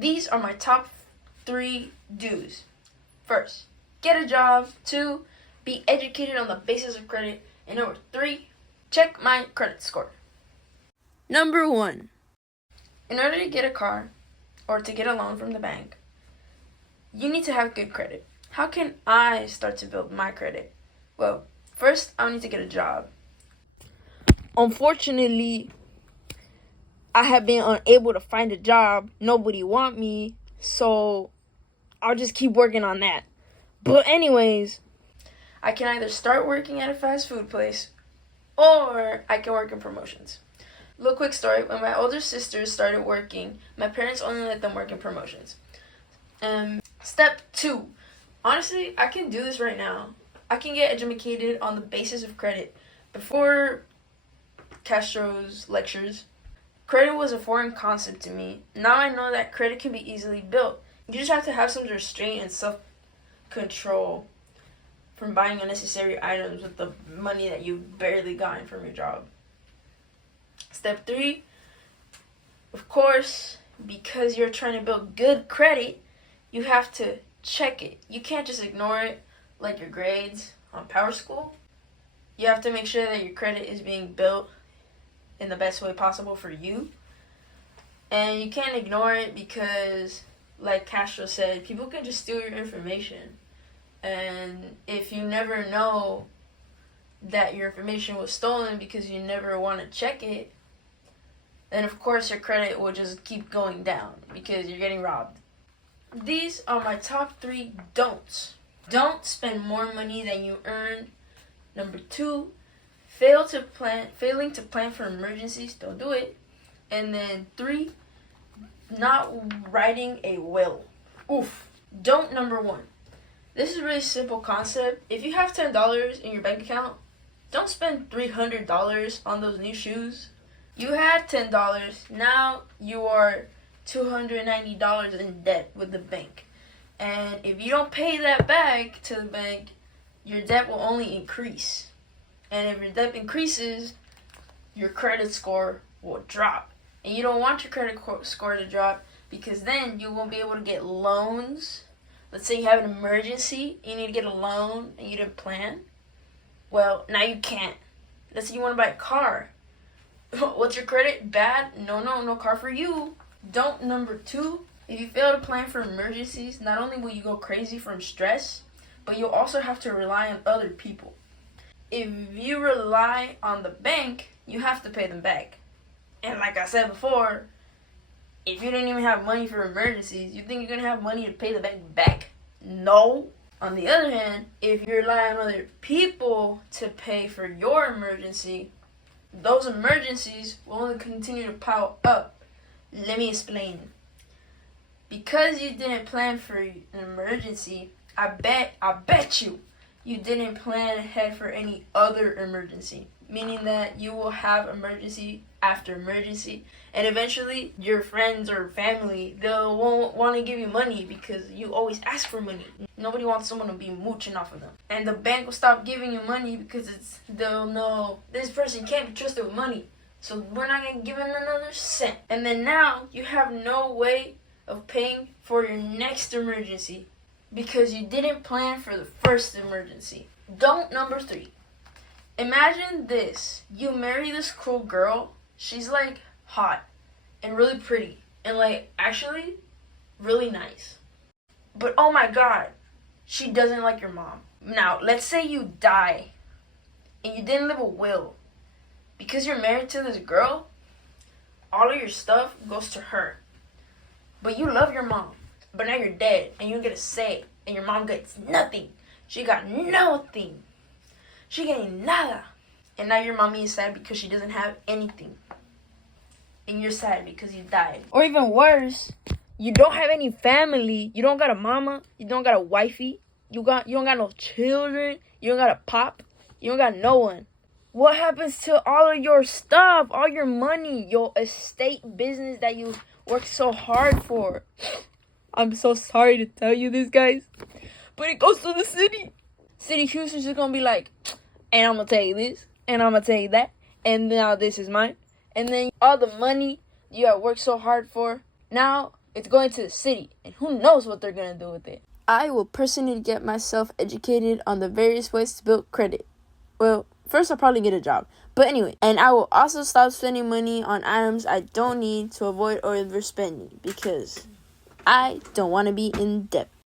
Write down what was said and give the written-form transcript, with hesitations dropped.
These are my top 3 do's. First, get a job. 2, be educated on the basis of credit. And number 3, check my credit score. Number 1, in order to get a car or to get a loan from the bank, you need to have good credit. How can I start to build my credit? Well, first, I'll need to get a job. Unfortunately, I have been unable to find a job. Nobody want me, so I'll just keep working on that. But anyways, I can either start working at a fast food place or I can work in promotions. Little quick story, when my older sisters started working, my parents only let them work in promotions. Step 2, honestly, I can do this right now. I can get educated on the basis of credit. Before Castros lectures, credit was a foreign concept to me. Now I know that credit can be easily built. You just have to have some restraint and self-control from buying unnecessary items with the money that you barely gotten from your job. Step 3, of course, because you're trying to build good credit, you have to check it. You can't just ignore it like your grades on Power School. You have to make sure that your credit is being built in the best way possible for you. And you can't ignore it because, like Castros said, people can just steal your information. And if you never know that your information was stolen because you never want to check it, then of course your credit will just keep going down because you're getting robbed. These are my top 3 don'ts. Don't spend more money than you earn. Number 2, failing to plan for emergencies. Don't do it. And then 3, not writing a will. Don't number 1. This is a really simple concept. If you have $10 in your bank account, don't spend $300 on those new shoes. You had $10, now you are $290 in debt with the bank. And if you don't pay that back to the bank, your debt will only increase. And if your debt increases, your credit score will drop. And you don't want your credit score to drop because then you won't be able to get loans. Let's say you have an emergency, you need to get a loan and you didn't plan. Well, now you can't. Let's say you want to buy a car. What's your credit? Bad? No car for you. Don't number 2. If you fail to plan for emergencies, not only will you go crazy from stress, but you'll also have to rely on other people. If you rely on the bank, you have to pay them back. And like I said before, if you didn't even have money for emergencies, you think you're going to have money to pay the bank back? No. On the other hand, if you rely on other people to pay for your emergency, those emergencies will only continue to pile up. Let me explain. Because you didn't plan for an emergency, I bet you didn't plan ahead for any other emergency. Meaning that you will have emergency after emergency, and eventually your friends or family, they'll won't want to give you money because you always ask for money. Nobody wants someone to be mooching off of them. And the bank will stop giving you money because they'll know this person can't be trusted with money, so we're not going to give him another cent. And then now you have no way of paying for your next emergency because you didn't plan for the first emergency. Don't number 3. Imagine this. You marry this cool girl. She's like hot and really pretty and like actually really nice. But oh my god, she doesn't like your mom. Now, let's say you die and you didn't leave a will. Because you're married to this girl, all of your stuff goes to her. But you love your mom. But now you're dead and you don't get a say and your mom gets nothing. She got nothing. She getting nada. And now your mommy is sad because she doesn't have anything. And you're sad because you died. Or even worse, you don't have any family. You don't got a mama. You don't got a wifey. You don't got no children. You don't got a pop. You don't got no one. What happens to all of your stuff? All your money, your estate business that you worked so hard for? I'm so sorry to tell you this, guys, but it goes to the city. City Houston's just gonna be like, and I'm gonna tell you this, and I'm gonna tell you that, and now this is mine. And then all the money you have worked so hard for, now It's going to the city, and who knows what they're going to do with it. I will personally get myself educated on the various ways to build credit. Well, first I'll probably get a job. But anyway, and I will also stop spending money on items I don't need to avoid or overspending because I don't want to be in debt.